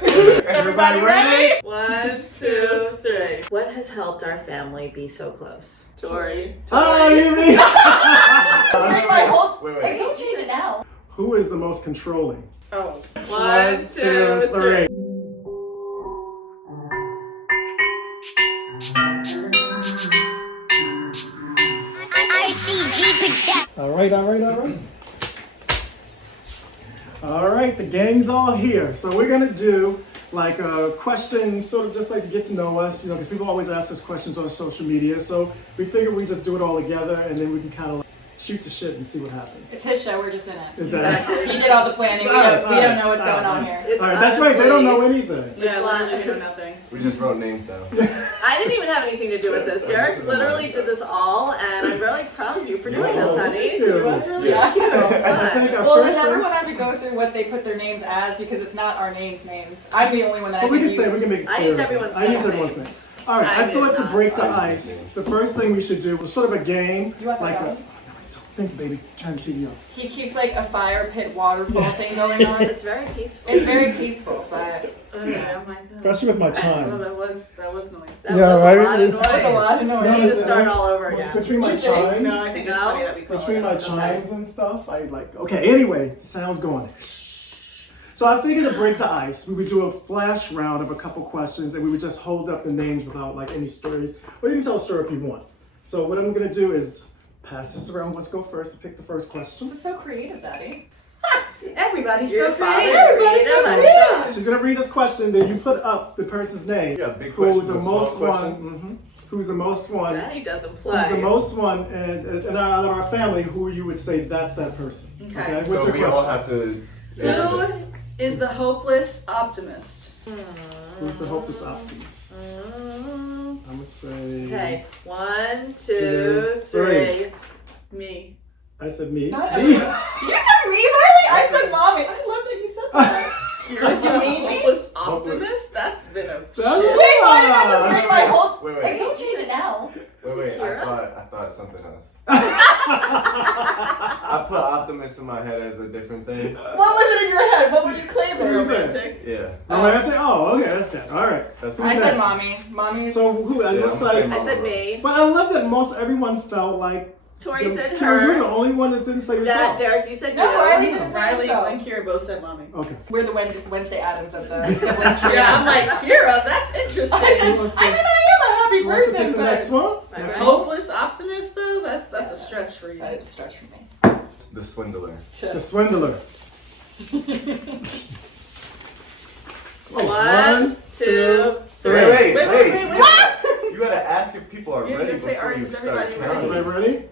Everybody ready? 1, 2, 3. What has helped our family be so close? Tori. Oh, you mean? Wait, don't change it now. Who is the most controlling? Oh. 1, 2, 3. All right. All right, the gang's all here. So we're gonna do like a question, sort of just like to get to know us, because people always ask us questions on social media. So we figured we just do it all together, and then we can kind of like shoot the shit and see what happens. It's his show, we're just in it. Exactly. He did all the planning. We don't know what's going on here. All right, that's right. They don't know anything. Yeah, literally we know nothing. We just wrote names down. I didn't even have anything to do with this. Derek literally did this all, and I'm really proud of you for doing this, honey. It was really cute. I think our Well, first does everyone have to go through what they put their names as? Because it's not our names. I'm the only one that we can say, we can make it I clear. used everyone's I used names. everyone's name. All right, I feel like to break the ice, the first thing we should do was sort of a game. You want like that a, think, baby, turn the TV on. He keeps like a fire pit waterfall thing going on. It's very peaceful. It's very peaceful, but oh my God. Especially with my Oh, chimes. that was noise. Yeah, right? A lot of It's- noise. That was a lot of noise. We need to No, start all over again. Between my chimes, No, I think it's funny that we call between it. my chimes and stuff, I like, okay, anyway, sound's going. So I figured to break the ice, we would do a flash round of a couple questions and we would just hold up the names without like any stories, or even tell a story if you want. So what I'm gonna do is pass this around. Let's go first to pick the first question. this is so creative, Daddy. Everybody's Your so father's creative. Everybody's so creative. creative. She's gonna read this question, then you put up the person's name. Yeah, big Who questions the or small most one? questions? Who's the most one? Daddy doesn't Who's the play. most one, and out of our family, who you would say that's that person? Okay. What's So your we all question? have to. Who is the hopeless optimist? Who's the hopeless optimist? I'm gonna say. Okay, 1, 2, 3. Me. I said me. Not Me. everyone. You said me, really? I said mommy. I love that you said that. You're Did you the mean me? hopeless optimist? That's been a That's- shit. Wait, why did I just read my whole? Wait. Like, don't change it now. Wait, Kira? I thought something else. I put optimist in my head as a different thing. What was it in your head? What were you claiming? What was it? Romantic. Yeah. Romantic? Oh, okay, that's good. All right. That's I said next? mommy. Mommy's. So who? It Yeah, looks I'm gonna say like. I said me. But I love that most everyone felt like. Tori said Kira, you're the her. only one that didn't say Dad, yourself. Derek, you said No, you. Riley didn't say Riley so. and Kira both said mommy. Okay. We're the Wednesday Addams of the sibling tree. Yeah, I'm like, Kira, that's I interesting. said, I mean, I am a happy Wants to person, pick the next but one? That's Hopeless optimist though? That's a stretch for you. that is a stretch for me. The swindler. The swindler. Oh, 1, 2, 3. Wait. Wait. You gotta ask if people are You're ready gonna say, before you is start everybody Am I counting. ready?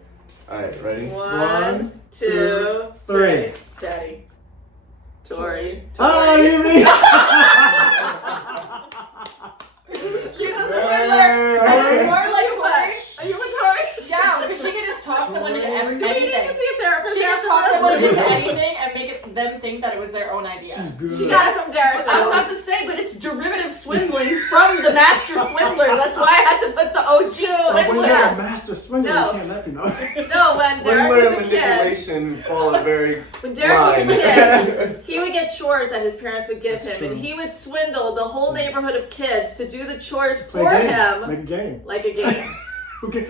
Alright, ready? 1, 2, 3. Daddy. Tori. Oh, you mean? She's a swindler. Hey. More like Tori. Are you with Tori? Yeah, because she can just talk someone into Do we need to anything. see a therapist? She can after talk this? someone into anything and make them think that it was their own idea. She's good. She got it from Derek. I was about to say, but it's derivative swindling from the master swindler. That's why I had to put the OG So when swindler. you're a master swindler, No. you can't let me know. No, when Swindler Derek and was a kid. manipulation follow very When Derek was a line. kid, he would get chores that his parents would give That's him, and true. he would swindle the whole neighborhood of kids to do the chores Play for a game. him, Make a game. like a game. Who can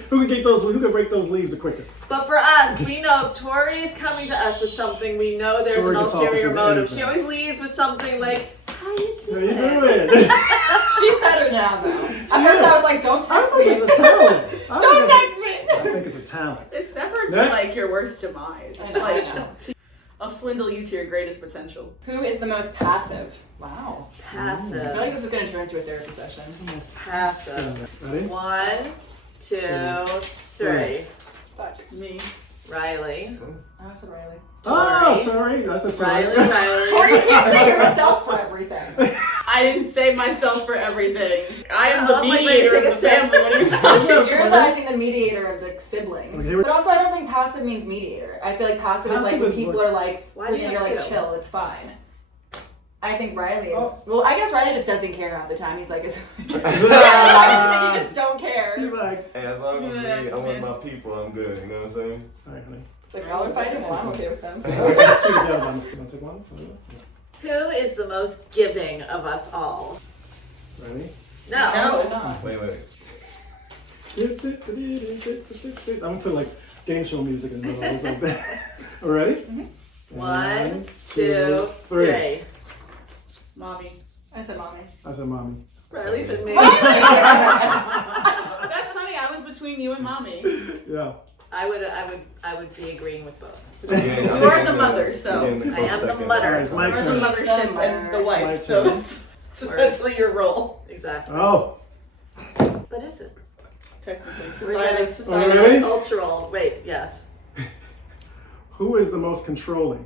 break those leaves the quickest? But for us, we know if Tori's coming to us with something, we know there's Tori an gets off ulterior with motive. anything. She always leaves with something like, "How you How doing?" you doing? She's better now, though. At first, I was like, don't I text think me. it's a talent. Don't text me. I think it's a talent. It's never to Next. like your worst demise. I It's know, like I know. I'll swindle you to your greatest potential. Who is the most passive? Wow. I feel like Passive. this is going to turn into a therapy session. Passive. Ready? 1, 2, 3. Fuck. Me. Riley. I said Riley. Oh, sorry. That's a Tori. Riley. Tori, you can't say yourself for everything. I didn't save myself for everything. I am the I'm like, mediator take of a the sip. family. What are you talking about? You're the, I think, the mediator of the siblings. Okay, here we- But also, I don't think passive means mediator. I feel like passive is like Passive when is people what- are like, Why do you you're have like two? chill, it's fine. I think Riley is. Oh. Well, I guess Riley just doesn't care half the time. He's like, it's, you Ah. just don't care. He's like, Hey, as long as I'm with my people, I'm good. You know what I'm saying? all right, honey. It's like, y'all are fighting. Well, I'm okay with them. So. Let's see together. I'm just gonna take one. Who is the most giving of us all? Ready? No. No. Wait. I'm gonna put like game show music in the middle. It's like that. All ready? 1, 2, 3. Mommy. I said mommy. I said mommy. Riley said me. That's funny. I was between you and mommy. Yeah. I would be agreeing with both. You are the mother, so. I am the mother. Alright, it's my You're the turn. mothership and the My wife, so turn. it's essentially your role. Exactly. Oh. But is it? Technically. Society, Ready? cultural. Wait, yes. Who is the most controlling?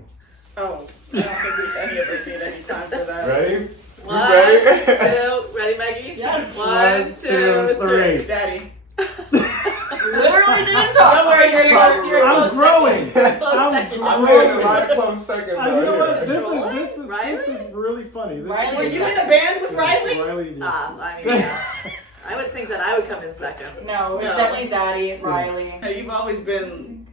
Oh, I don't think any of us need any time for that. Ready? 1, ready? 2, ready, Maggie? Yes. 1, 2, 3. Daddy. Literally didn't talk. Don't worry, you're close. You're I'm close growing. second. Close I'm second. growing. I'm waiting a right close second. You know what? This is really funny. This Riley, Were is, you in a band with Riley? Riley, yes. I mean, yeah. I would think that I would come in second. No, it's No. definitely Daddy, Riley. Hey, you've always been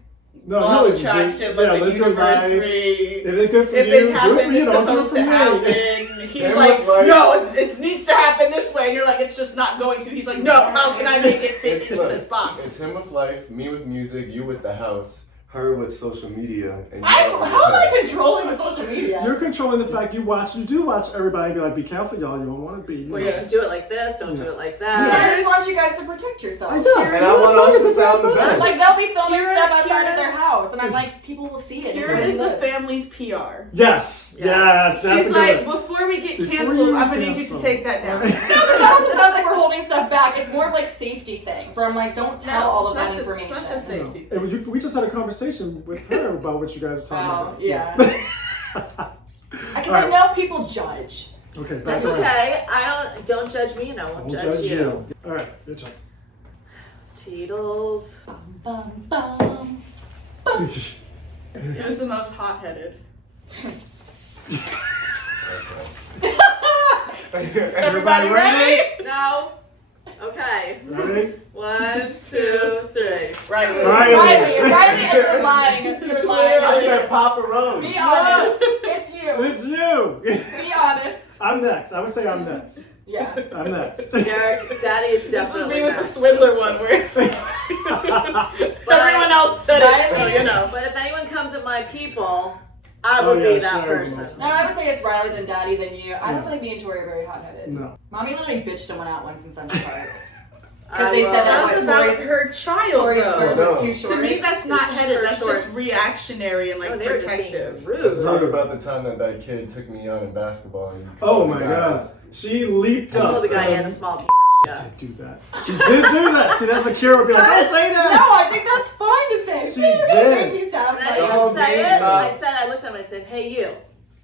No, law you of always attraction, do. but Yeah, the live your life. anniversary. If it's good for If you, it good for happened, you. it's Don't do it supposed for to me. happen. He's They like, look like- no, it needs to happen this way. And you're like, it's just not going to. He's like, no, how can I make it fit into look, this box? It's him with life, me with music, you with the house, her with social media, and you How with am I her. controlling the social media? You're controlling the fact you do watch everybody and be like, be careful, y'all. You don't want to be. You Well, know. you should do it like this. Don't do it like I that. just want you guys to protect yourselves. I know. And I want us to sound the best. Like they'll be filming Kira- stuff outside Kira- of their house, and I'm like, people will see it. Kira is the family's PR. Yes. Yes. That's She's a like, good. before we get Before canceled, you I'm get gonna need you to canceled. take that down. No, because that also sounds like we're holding stuff back. It's more of like safety things, where I'm like, don't tell all of that It's information. not just safety. And we just had a conversation with her about what you guys were talking Oh, about. yeah. Because I Alright. know people judge. Okay. Back That's to Riley. okay. Don't judge me, and I won't Don't judge you. All right. Your turn. Teetles. Bum, bum. Who's the most hot-headed? Everybody ready? No. Okay. Ready? 1, 2, 3. Right. Riley, and you're lying. You're I lying. said Papa Rose. Be honest. It's you. It's you. Be honest. I'm next. I would say I'm next. Yeah. I'm next. Derek, Daddy is This definitely was me with the next. Swindler one, where it's like everyone else said it, so you know. But if anyone comes at my people, I Oh, will yeah, be that Sherry's the person. No, I would say it's Riley, then Daddy, then you. I don't Yeah. feel like me and Tori are very hot-headed. No. Mommy literally bitched someone out once in Central Park. I Because they said will- that That's what about Tori's her child, Tori's skirt though. was too No. short. To me, that's not It's headed. short That's shorts. just reactionary and No, like they were just being protective. rude. Let's talk about the time that kid took me out in basketball. And you Oh called my the God. guys. She leaped I up. told the guy he had a small penis. She Yeah. did do that. She did do that. See, that's what Kira would be like. Don't say No, that. I think that's fine to say. She It did. make you sound And I like The whole didn't say game it. stopped. I looked at him, I said, hey, you.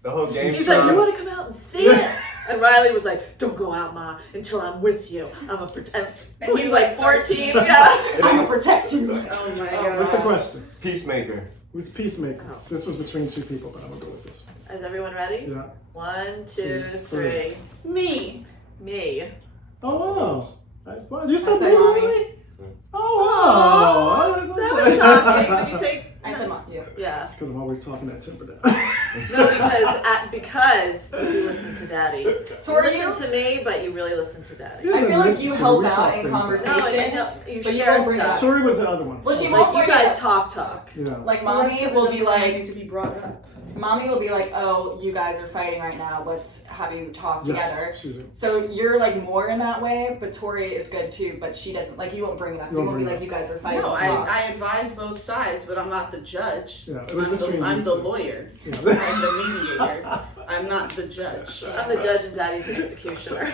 The whole game He's Sure. like, you stopped. want to come out and see it? And Riley was like, don't go out, Ma, until I'm with you. I'm a pretend. And He's like 14, yeah. I'm gonna protect you. Oh my god. What's the question? Peacemaker. Who's the peacemaker? This was between two people, but I'm gonna go with this. Is everyone ready? Yeah. 1, 2, 2, 3. Me. Me. Oh wow. What, you I said said me, mommy. really? Oh wow. That was shocking. Did you say? I said mom. You. Yeah. It's because I'm always talking that temper down. No, because you do listen to Daddy. You Tori, listen to me, but you really listen to Daddy. I feel like you help We out talk in things conversation. No, you But you share won't bring stuff. up- Tori was the other one. Well, she Like won't you bring guys it. talk. Yeah. Like Well, that's mommy 'cause it will doesn't be have anything like, to be brought up. mommy will be like, oh, you guys are fighting right now. Let's have you talk together. Yes, she's a, So you're like more in that way, but Tori is good too. But she doesn't like you won't bring it up. You You won't won't be bring it like you guys are fighting. No, talk. I advise both sides, but I'm not the judge. yeah, it was between I'm you the two. lawyer. Yeah. I'm the mediator. I'm not the judge. I'm the judge and Daddy's the executioner.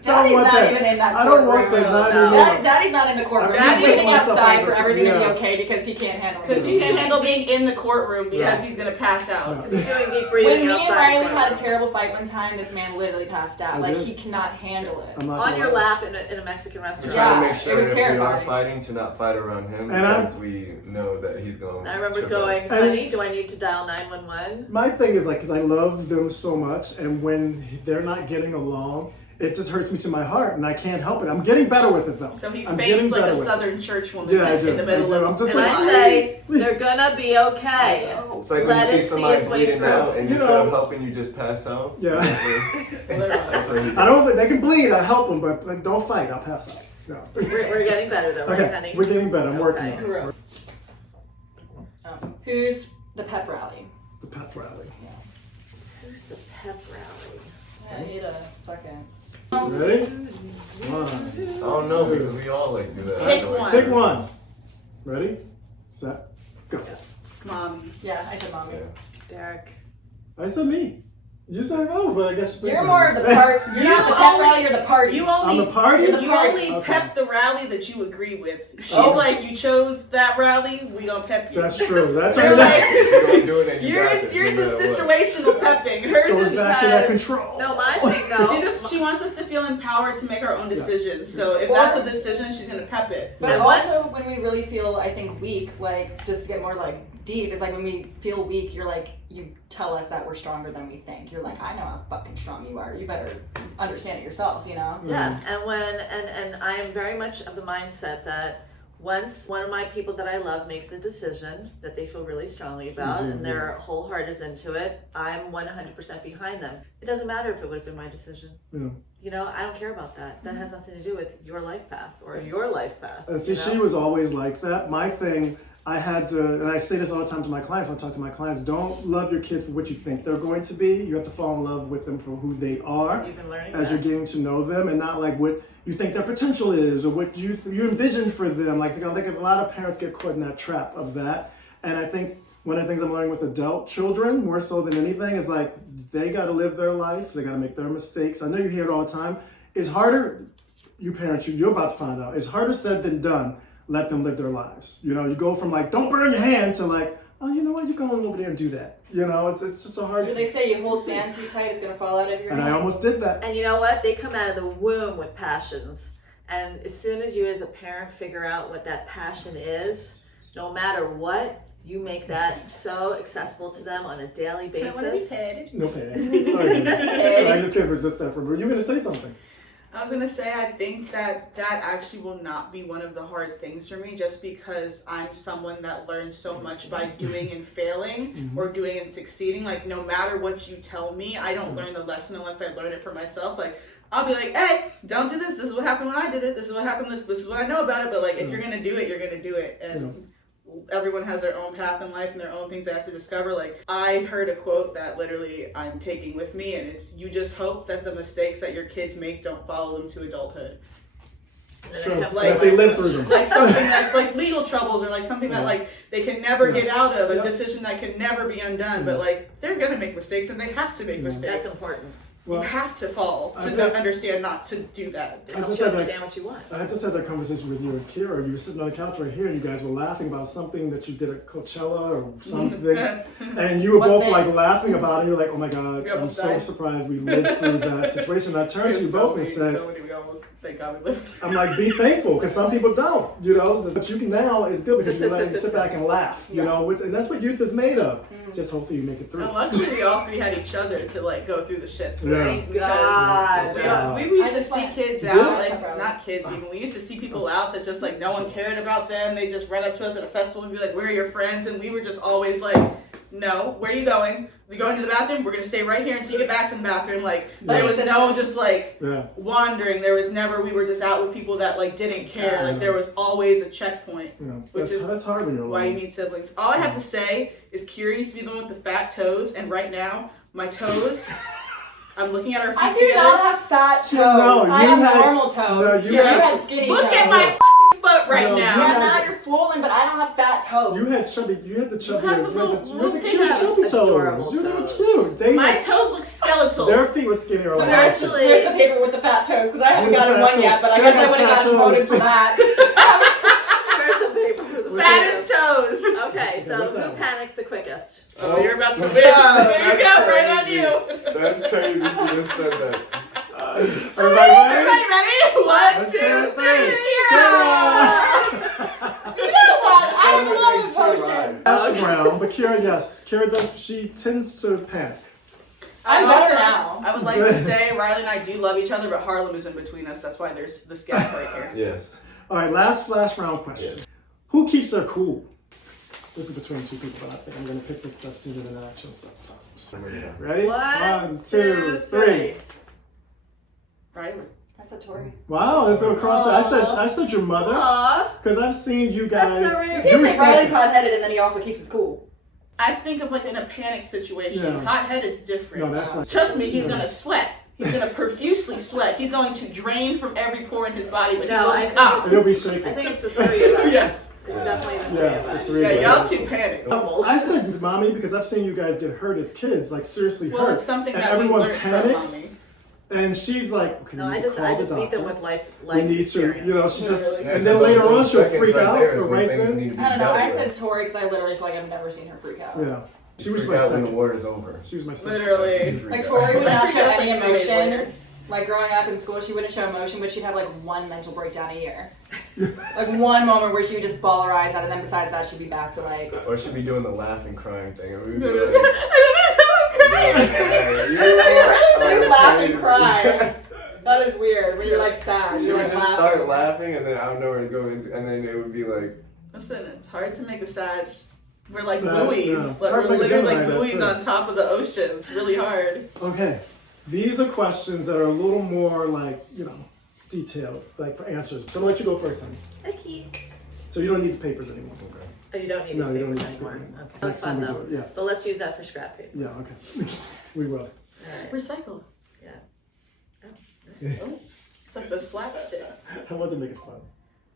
Daddy's want not that. even in that I don't want courtroom. that. Not No. anymore. Daddy's not in the courtroom. Daddy's He's waiting putting myself outside out for there. everything to Yeah. be okay because he can't handle Because it. he can't handle being in the courtroom because Yeah. he's gonna pass out. He's doing deep When breathing me outside. and Riley the had a courtroom. terrible fight one time, this man literally passed out. I Like did? he cannot handle it. I'm not On gonna your lie. lap in a Mexican We're restaurant. Yeah, trying to make it sure was if we are terrifying. fighting to not fight around him And I'm- because we know that he's going And to I remember going, honey, do I need to dial 911? My thing is like, because I love them so much, and when they're not getting along, it just hurts me to my heart, and I can't help it. I'm getting better with it though. So he I'm faints like a better with it. Southern church woman Yeah, I do. in the middle I do. of I'm just And like, I say, they're gonna be okay. It's like when Let you see it see somebody its way bleeding through. out and You instead of know. helping, you just pass out. Yeah. That's what he did. I don't think they can bleed. I help them, but don't fight. I'll pass out. No. We're getting better though, right, Okay, honey? we're getting better. I'm working Okay. on it. Correct. Who's the pep rally? The pep rally. Who's the pep rally? Yeah, I need a second. Ready? One. I don't know because we all like do that. Pick I feel like. one. Pick one. Ready? Set. Go. Mommy. Yeah, I said mommy. Yeah. Derek. I said me. You said oh, but I guess You're more the part. You're not the pep rally. You're the party. You I'm only the party. You're the you party. only Okay. pep the rally that you agree with. She's Oh. like, you chose that rally, we don't pep you. That's true. That's You're how like, You don't do it and you got it, yours no is matter what. situational pepping. Hers goes is back to that because- control. No, my thing though. she wants us to feel empowered to make our own Yes. decisions. So if Or- that's a decision, she's gonna pep it. But And also, when we really feel, I think, weak, like, just to get more, like, deep, is like when we feel weak, you're like, you tell us that we're stronger than we think. You're like, I know how fucking strong you are. You better understand it yourself, you know? Yeah, and and I am very much of the mindset that once one of my people that I love makes a decision that they feel really strongly about and their whole heart is into it, I'm 100% behind them. It doesn't matter if it would have been my decision. Yeah. You know, I don't care about that. That has nothing to do with your life path or your life path. And see, you know? she was always like that. My thing, I had to, and I say this all the time to my clients when I talk to my clients, don't love your kids for what you think they're going to be. You have to fall in love with them for who they are You've been learning as that. you're getting to know them, and not like what you think their potential is or what you envision for them. Like, I think a lot of parents get caught in that trap of that. And I think one of the things I'm learning with adult children, more so than anything, is like they got to live their life. They got to make their mistakes. I know you hear it all the time. It's harder, you parents, you're about to find out. It's harder said than done. Let them live their lives. You know, you go from like, don't burn your hand to like, oh, you know what, you go on over there and do that. You know, it's just a hard. Do they say you hold sand too tight, it's gonna fall out of your And hand? I almost did that. And you know what? They come out of the womb with passions. And as soon as you as a parent figure out what that passion is, no matter what, you make that so accessible to them on a daily basis. petted. No pay. Sorry. I just can't resist that from her. You were gonna say something. I was gonna say, I think that actually will not be one of the hard things for me, just because I'm someone that learns so much by doing and failing or doing and succeeding. Like, no matter what you tell me, I don't learn the lesson unless I learn it for myself. Like, I'll be like, hey, don't do this. This is what happened when I did it. This is what happened. This is what I know about it. But like, if you're gonna do it, you're gonna do it. And everyone has their own path in life and their own things they have to discover. Like, I heard a quote that literally I'm taking with me, and it's, you just hope that the mistakes that your kids make don't follow them to adulthood. It's true. Like- That they live through them. Like something that's like legal troubles, or like something that like they can never Yeah. get out of, a Yeah. decision that can never be undone. But like, they're gonna make mistakes, and they have to make mistakes. That's important. You Well, have to fall I to think- understand not to do that. It I helps just you had, like- understand what you want. I just had that conversation with you and Kira. You were sitting on the couch right here, and you guys were laughing about something that you did at Coachella or something, and you were What both thing? like laughing about it. You're like, "Oh my God, We I'm almost so died. surprised we lived through that situation." I turned to you both and said, we almost thank God we lived. I'm like, be thankful, because some people don't, you know. But you can now is good because you let you sit back and laugh, you know. And that's what youth is made of. Just hopefully you make it through. And luckily, we all three had each other to like go through the shits. Yeah. Right? Thank God. We used I to just see went- kids You out, did? like not kids even. We used to see people out that just like no one cared about them. They just run up to us at a festival and be like, "Where are your friends?" And we were just always like, "No, where are you going? We going to the bathroom? We're gonna stay right here until you get back from the bathroom." Like there was no just like Yeah. wandering. There was never. We were just out with people that like didn't care. Yeah. Like there was always a checkpoint. Yeah. Which That's, is that's hard when you're Why you alone. need siblings. All I have to say is Kira used to be the one with the fat toes, and right now my toes. I'm looking at our feet I do together. not have fat toes. No, I you have had- normal toes. no, you you had- had skinny Look toes. at my fucking foot right No, now. Yeah, now you're swollen, but I don't have fat toes. You had chubby. You had the chubby. have You the had little- the little cute pig chubby adorable toes. You were toes. cute. They My had- toes look skeletal. their feet were skinnier. So all where's, over. Actually- where's the paper with the fat toes? Because I haven't Where's the gotten fat one toe? yet, but I Kira guess I got would have fat gotten voted toes. for that. Where's the paper for the Fattest toes. Okay, so what's who that? panics the quickest? Oh, you're about to win. Yeah, There you go, that's right on crazy. you. That's crazy. She just said that. Everybody ready? Everybody ready? 1, 2, 3. You know what? I have a lot of emotions. Ash Brown, but Kira, yes, Kira does. She tends to panic. I'm better now. I I would like to say Riley and I do love each other, but Harlem is in between us. That's why there's this gap right here. Yes. All right, last flash round question. Yes. Who keeps their cool? This is between two people, but I think I'm going to pick this because I've seen it in action sometimes. Ready? 1, 2, 3. Riley. I said Tori. Wow, that's so cross. I said your mother Aw. because I've seen you guys. That's so rare. You can't say Riley's hot-headed and then he also keeps his cool. I think of like in a panic situation. Yeah. Hot-headed's different. No, that's not. Trust me, he's Yeah. gonna sweat. He's gonna profusely sweat. He's going to drain from every pore in his body, but No, I he think will And he'll be shaking. I think it's the three of us. Yes. It's definitely the three Yeah, of the us. three. Yeah, y'all too panic. I said mommy because I've seen you guys get hurt as kids, like seriously Well, hurt. it's something and that we everyone learned panics, from mommy. and she's like, okay, No, you I need just to call the beat them doctor. with life We need to, experience. you know, she just, Really? and then later on she'll freak out the right things then. need to be I don't know. dealt I with. said Tori because I literally feel like I've never seen her freak out. Yeah, she was Freak my out when the second. war is over. She was my second. Literally. Like Tori would not show That's any like 3 days later. emotion. Like growing up in school, she wouldn't show emotion, but she'd have like one mental breakdown a year. Like one moment where she would just bawl her eyes out, and then besides that, she'd be back to like. Or she'd be doing the laughing, crying thing. And we'd be I like, don't know, I'm crying. You laugh and cry. That is weird. When you're like sad, she you're would like just laughing. start laughing, and then I don't know where to go into, and then it would be like, Listen, it's hard to make a sad. We're like Sad, buoys. yeah. Like, It's hard we're to make a literally like Gemini, buoys that's on top of the ocean. It's really hard. Okay, these are questions that are a little more like, you know, detailed, like for answers. So I'll let you go first, honey. Okay. So you don't need the papers anymore. Oh, you don't need No, the you don't papers need the anymore. papers anymore. Okay, that's Next time fun we though. do it, yeah. But let's use that for scrap paper. Yeah, okay. We will. Alright. Recycle. Yeah. Oh, it's like the slapstick. I want to make it fun.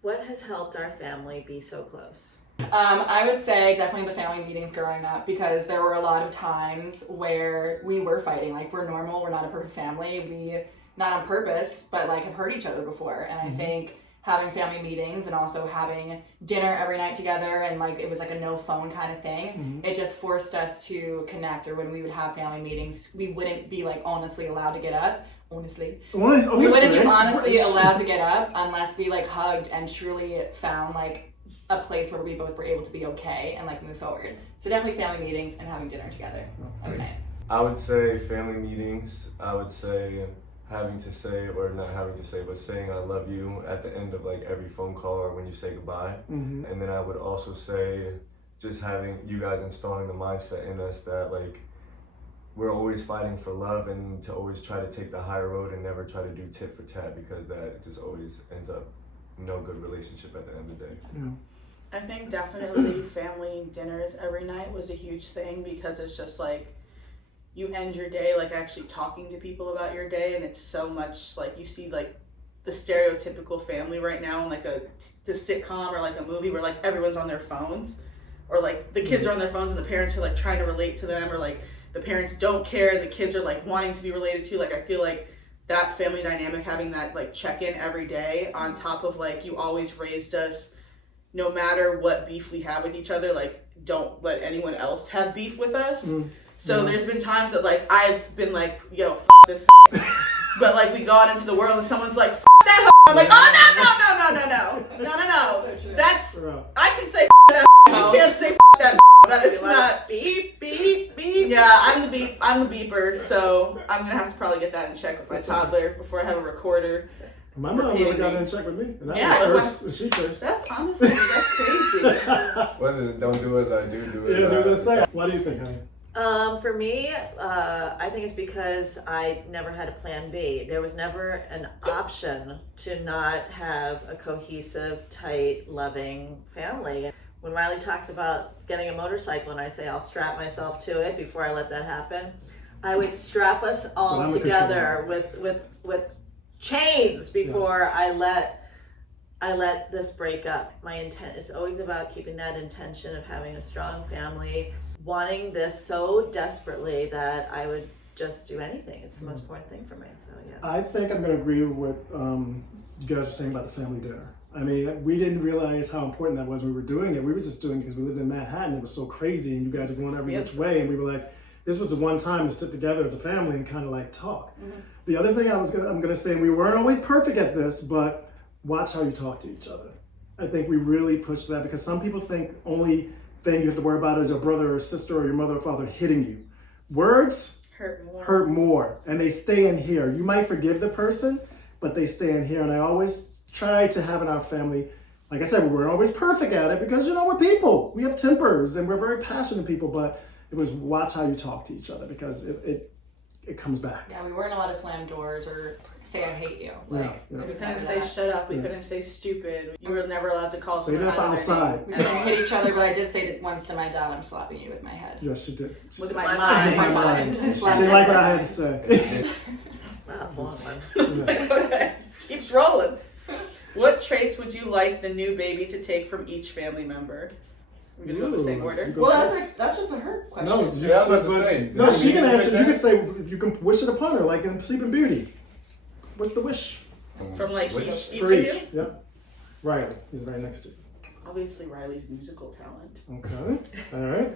What has helped our family be so close? I would say definitely the family meetings growing up because there were a lot of times where we were fighting. Like we're normal, we're not a perfect family. We not on purpose, but like have hurt each other before. And I think having family meetings and also having dinner every night together and like it was like a no phone kind of thing. It just forced us to connect. Or when we would have family meetings, we wouldn't be like honestly allowed to get up. Honestly. We wouldn't be honestly allowed to get up unless we like hugged and truly found like a place where we both were able to be okay and like move forward. So definitely family meetings and having dinner together every night. I would say family meetings. I would say having to say, or not having to say, but saying I love you at the end of like every phone call or when you say goodbye. And then I would also say just having you guys installing the mindset in us that like we're always fighting for love and to always try to take the high road and never try to do tit for tat because that just always ends up no good relationship at the end of the day. Yeah. I think definitely family dinners every night was a huge thing because it's just like you end your day like actually talking to people about your day, and it's so much like you see like the stereotypical family right now in like the sitcom or like a movie where like everyone's on their phones or like the kids are on their phones and the parents are like trying to relate to them, or like the parents don't care and the kids are like wanting to be related to. Like I feel like that family dynamic, having that like check-in every day on top of like you always raised us no matter what beef we have with each other, like don't let anyone else have beef with us. So there's been times that like I've been like, yo, f this but like we go out into the world and someone's like, f that I'm like, oh no. So true. That's, Yeah. I can say f that you can't say f that that is not. Beep, beep, beep. Yeah, I'm the beeper, so I'm gonna have to probably get that in check with my toddler before I have a recorder. My mom never got in check with me. And that Yeah, was first, she first. That's honestly, that's crazy. What is it? Don't do as I do, do as Yeah, I there's a say. Why do you think, honey? For me, I think it's because I never had a plan B. There was never an option to not have a cohesive, tight, loving family. When Riley talks about getting a motorcycle and I say I'll strap myself to it before I let that happen, I would strap us all Well, I'm a together with chains before I let this break up. My intent is always about keeping that intention of having a strong family, wanting this so desperately that I would just do anything. It's the most important thing for me. So yeah. I think I'm going to agree with what you guys were saying about the family dinner. I mean, we didn't realize how important that was when we were doing it. We were just doing it because we lived in Manhattan. It was so crazy, and you guys were going every which way, and we were like, this was the one time to sit together as a family and kind of like talk. The other thing I'm gonna say, and we weren't always perfect at this, but watch how you talk to each other. I think we really pushed that because some people think only thing you have to worry about is your brother or sister or your mother or father hitting you. Words, hurt more, and they stay in here. You might forgive the person, but they stay in here. And I always try to have in our family, like I said, we weren't always perfect at it because, we're people. We have tempers and we're very passionate people, but it was watch how you talk to each other because it comes back. Yeah, we weren't allowed to slam doors or say I hate you. Like, Yeah. it was We couldn't never say that. shut up. We couldn't say stupid. You were never allowed to call Say someone that for out of their name. outside. We couldn't hit each other, but I did say once to my dad, I'm slapping you with my head. Yes, she did. With my My mind. My mind. mind. She liked what I had to say. That's a long one. Okay, this keeps rolling. What traits would you like the new baby to take from each family member? We're gonna go in the same Ooh, order. you go Well, first. that's just a her question. No, you Yeah, I'm should, about to say. no, she can Yeah, answer. yeah. You can say you can wish it upon her, like in Sleeping Beauty. What's the wish From like What? each for of each? you? Yeah, Riley. He's right next to you. Obviously, Riley's musical talent. Okay, all right.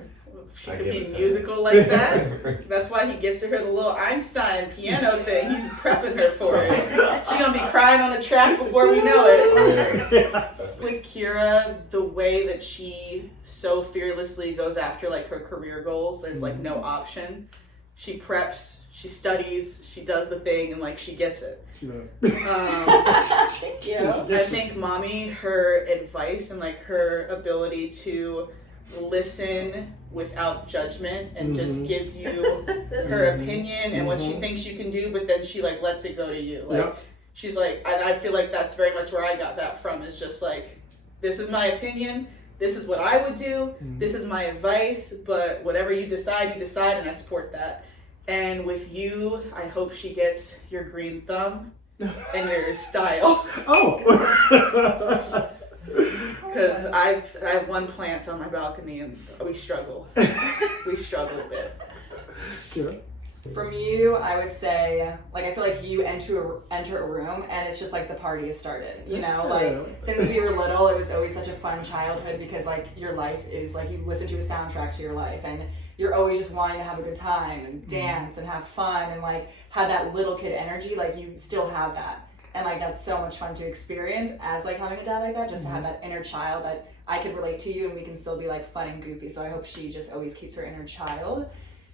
She I could give be it to her. musical like that. That's why he gifted her the little Einstein piano thing. He's prepping her for it. She's gonna be crying on the track before we know it. Oh, yeah. That's me. With Kira, the way that she so fearlessly goes after like her career goals, there's like no option. She preps, she studies, she does the thing, and like she gets it. She knows. Thank you. I think mommy, her advice and like her ability to listen without judgment and just give you her opinion and what she thinks you can do, but then she like lets it go to you. Like Yep. she's like, and I feel like that's very much where I got that from, is just like, this is my opinion, this is what I would do, this is my advice, but whatever you decide, and I support that. And with you, I hope she gets your green thumb and your style. Oh. Because I have one plant on my balcony and we struggle. We struggle a bit. Kira. From you, I would say, like, I feel like you enter a room and it's just like the party has started, you know? Like, since we were little, it was always such a fun childhood because, like, your life is, like, you listen to a soundtrack to your life and you're always just wanting to have a good time and dance and have fun and, like, have that little kid energy. Like, you still have that. And, like, that's so much fun to experience as, like, having a dad like that, just to have that inner child that I can relate to you and we can still be, like, fun and goofy. So I hope she just always keeps her inner child.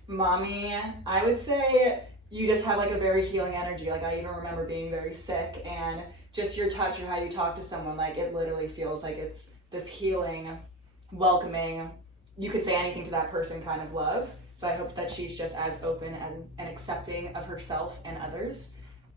Mommy, I would say you just have like a very healing energy. Like I even remember being very sick and just your touch or how you talk to someone, like it literally feels like it's this healing, welcoming, you could say anything to that person kind of love. So I hope that she's just as open and accepting of herself and others.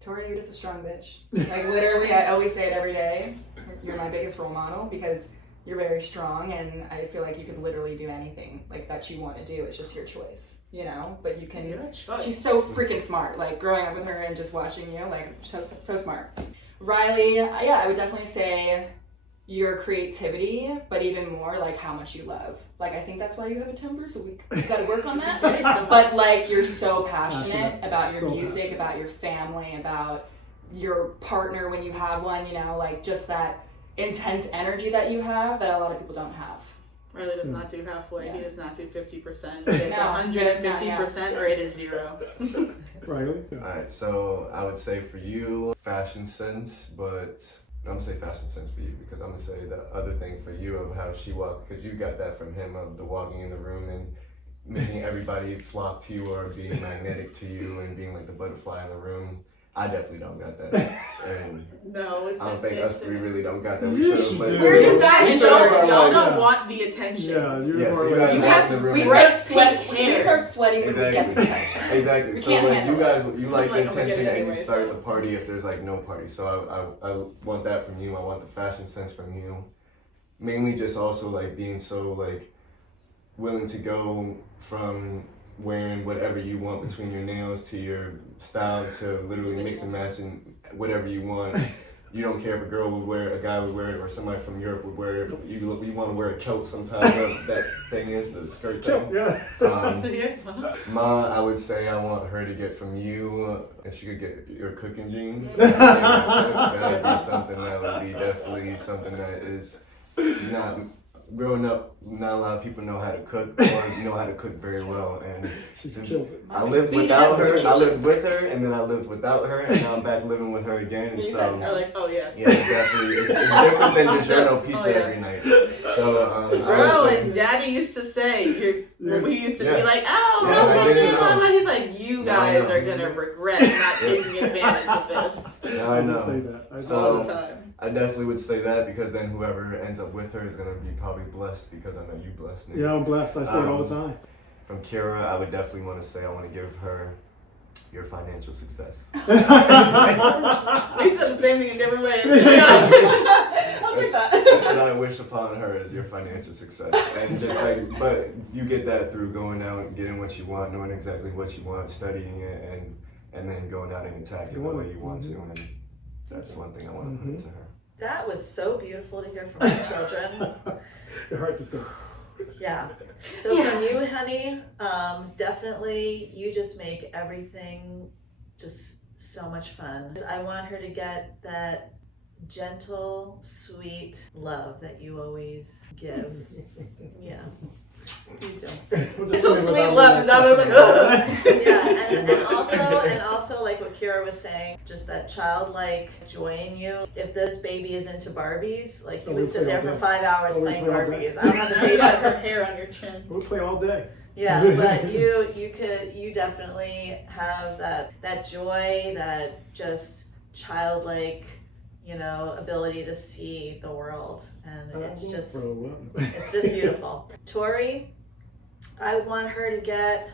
Tori, you're just a strong bitch. Like literally, I always say it every day. You're my biggest role model because you're very strong and I feel like you could literally do anything like that you want to do. It's just your choice, you know? But you can, she's so freaking smart. Like growing up with her and just watching you, like so smart. Riley, yeah, I would definitely say your creativity, but even more like how much you love. Like I think that's why you have a temper, so we gotta work on that. But like you're so passionate about your music, about your family, about your partner when you have one, you know, like just that intense energy that you have that a lot of people don't have. Riley does not do halfway. Yeah. He does not do 50%. It's No, 150% or it is 0. Riley. Alright, so I would say for you, fashion sense, but I'm gonna say fashion sense for you because I'm gonna say the other thing for you of how she walked, because you got that from him of the walking in the room and making everybody flock to you or being magnetic to you and being like the butterfly in the room. I definitely don't got that. And No, it's I don't think us three really don't got that. Yes, We you should do. have We're just guys You joking. are, Y'all yeah. don't want the attention. Yeah, you're Yes, more you like guys You walk have, in the room. we and- start Bright sweating. pink We hair. start sweating when we get the attention. Exactly. We So can't like handle you guys, you like I'm the like, I'm gonna attention get it and you anyway, start so. the party if there's like no party. So I want that from you. I want the fashion sense from you. Mainly just also like being so like willing to go from wearing whatever you want between your nails to your style to literally mix and match and whatever you want. You don't care if a girl would wear it, a guy would wear it, or somebody from Europe would wear it. You want to wear a kilt sometimes. That thing is the skirt thing. Yeah. Ma, I would say I want her to get from you, if she could get your cooking jeans. That would be something that would be definitely something that is not growing up, not a lot of people know how to cook or know how to cook very well, and She kills it. I lived without her. I lived with her, and then I lived without her, and now I'm back living with her again. And You so, said, are like, oh yes. yeah, it's definitely it's different than DiGiorno pizza every night. So, I would Bro, say- as Daddy used to say, we used to be Yeah. like, oh, Yeah, I didn't know. he's like, you Now I guys know. are gonna regret not taking advantage of this Now I just say know. that. I So- all the time. I definitely would say that because then whoever ends up with her is gonna be probably blessed because I know you blessed. Nigga. yeah, I'm blessed. I say it all the time. From Kira, I would definitely want to say I want to give her your financial success. They said the same thing in different ways. I'll take that. That's what I wish upon her is your financial success, and just like, but you get that through going out and getting what you want, knowing exactly what you want, studying it, and then going out and attacking the way you want to, and that's one thing I want to put into her. That was so beautiful to hear from my children. Your heart just goes. Yeah. So from you, honey, definitely you just make everything just so much fun. I want her to get that gentle, sweet love that you always give. Yeah. You do. It's so sweet love, and I was like, ugh. Yeah, and also like what Kira was saying, just that childlike joy in you. If this baby is into Barbies, like you Oh, we would sit play there all for day. 5 hours Oh, we playing play all day. Barbies. I don't have the You got her patience. hair on your chin. We'll play all day. Yeah, but you definitely have that joy, that just childlike, ability to see the world, and it's just beautiful. Tori, I want her to get.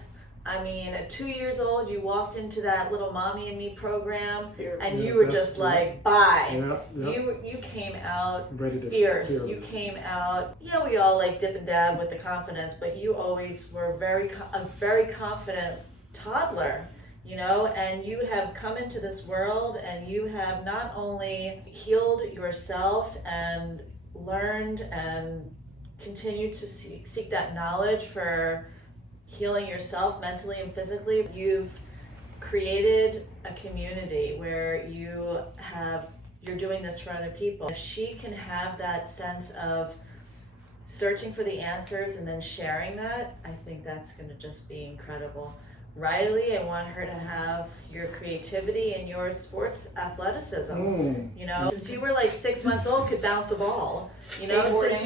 At 2 years old, you walked into that little Mommy and Me program, and you were just like, bye. Yeah. You came out Ready to fierce. You fearless. came out. Yeah, we all like dip and dab with the confidence, but you always were a very confident toddler, and you have come into this world and you have not only healed yourself and learned and continued to seek that knowledge for healing yourself mentally and physically. You've created a community where you're doing this for other people. If she can have that sense of searching for the answers and then sharing that, I think that's going to just be incredible. Riley, I want her to have your creativity and your sports athleticism. Since you were like 6 months old, could bounce a ball. Since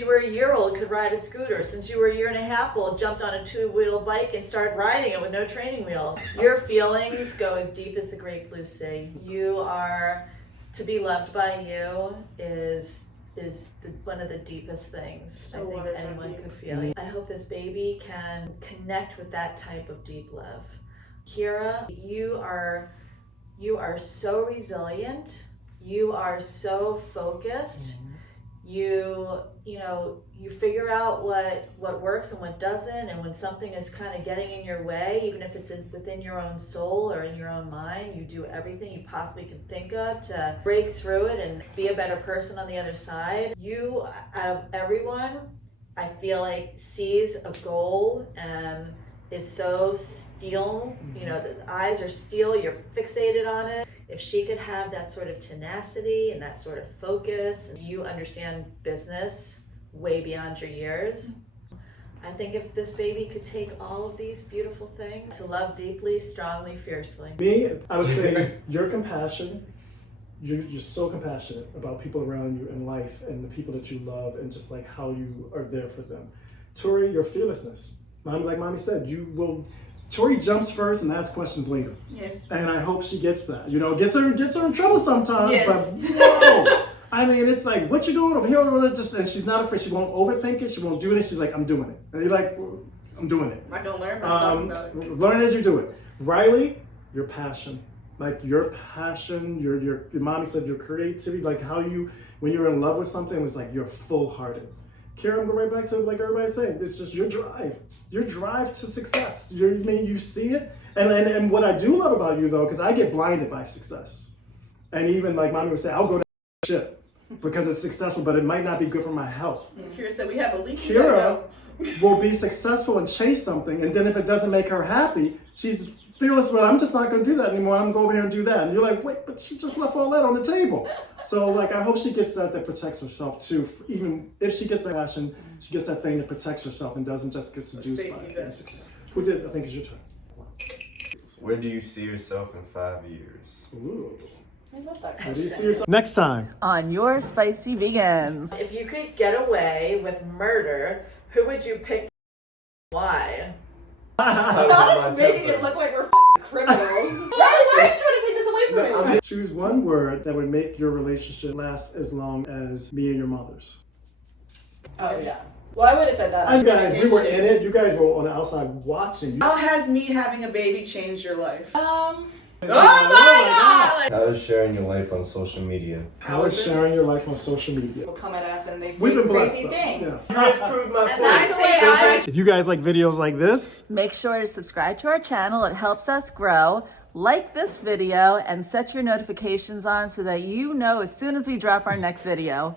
you were a year old, could ride a scooter. Since you were a year and a half old, jumped on a 2-wheel bike and started riding it with no training wheels. Your feelings go as deep as the great blue sea. To be loved by you is one of the deepest things I think anyone could feel. I hope this baby can connect with that type of deep love. Kira, you are so resilient. You are so focused. You figure out what works and what doesn't, and when something is kind of getting in your way, even if it's within your own soul or in your own mind, you do everything you possibly can think of to break through it and be a better person on the other side. You, out of everyone, I feel like sees a goal and is so steel, the eyes are steel, you're fixated on it. If she could have that sort of tenacity and that sort of focus, and you understand business way beyond your years, I think if this baby could take all of these beautiful things to love deeply, strongly, fiercely. Me, I would say your compassion. You're so compassionate about people around you in life and the people that you love, and just like how you are there for them. Tori, your fearlessness. Like Mommy said, Tori jumps first and asks questions later. Yes. And I hope she gets that. Gets her in trouble sometimes. Yes. But whoa! It's like, what you doing over here? And she's not afraid. She won't overthink it. She won't do it. She's like, I'm doing it. And you're like, I'm doing it. I'm not gonna learn by talking about it. Learn as you do it. Riley, your passion. Like your passion, your Mommy said your creativity, like how when you're in love with something, it's like you're full-hearted. Kira, I'm going right back to like everybody's saying, it's just your drive to success. You see it, and what I do love about you though, because I get blinded by success, and even like Mommy would say, I'll go to shit because it's successful, but it might not be good for my health. Kira said we have a leak. Kira will be successful and chase something, and then if it doesn't make her happy, she's fearless, but I'm just not going to do that anymore. I'm going to go over here and do that. And you're like, wait, but she just left all that on the table. So like, I hope she gets that protects herself too. Even if she gets that passion, she gets that thing that protects herself and doesn't just get seduced by it. Who did? I think it's your turn. Where do you see yourself in 5 years? Ooh. I love that Where do you see question. yourself? Next time. On your spicy vegans. If you could get away with murder, who would you pick? Why? Not us making it look like we're f***ing criminals. Riley, why are you trying to take this away from me? Choose one word that would make your relationship last as long as me and your mother's. Oh yeah. Well, I would have said that. You guys, we were in it. You guys were on the outside watching. How has me having a baby changed your life? Um. Oh my god! How is sharing your life on social media? How is sharing your life on social media? People come at us and they say We've been blessed, crazy though. things. Yeah. You guys proved my And that's point. the way I If you guys like videos like this, Make sure to subscribe to our channel. It helps us grow. Like this video and set your notifications on so that you know as soon as we drop our next video.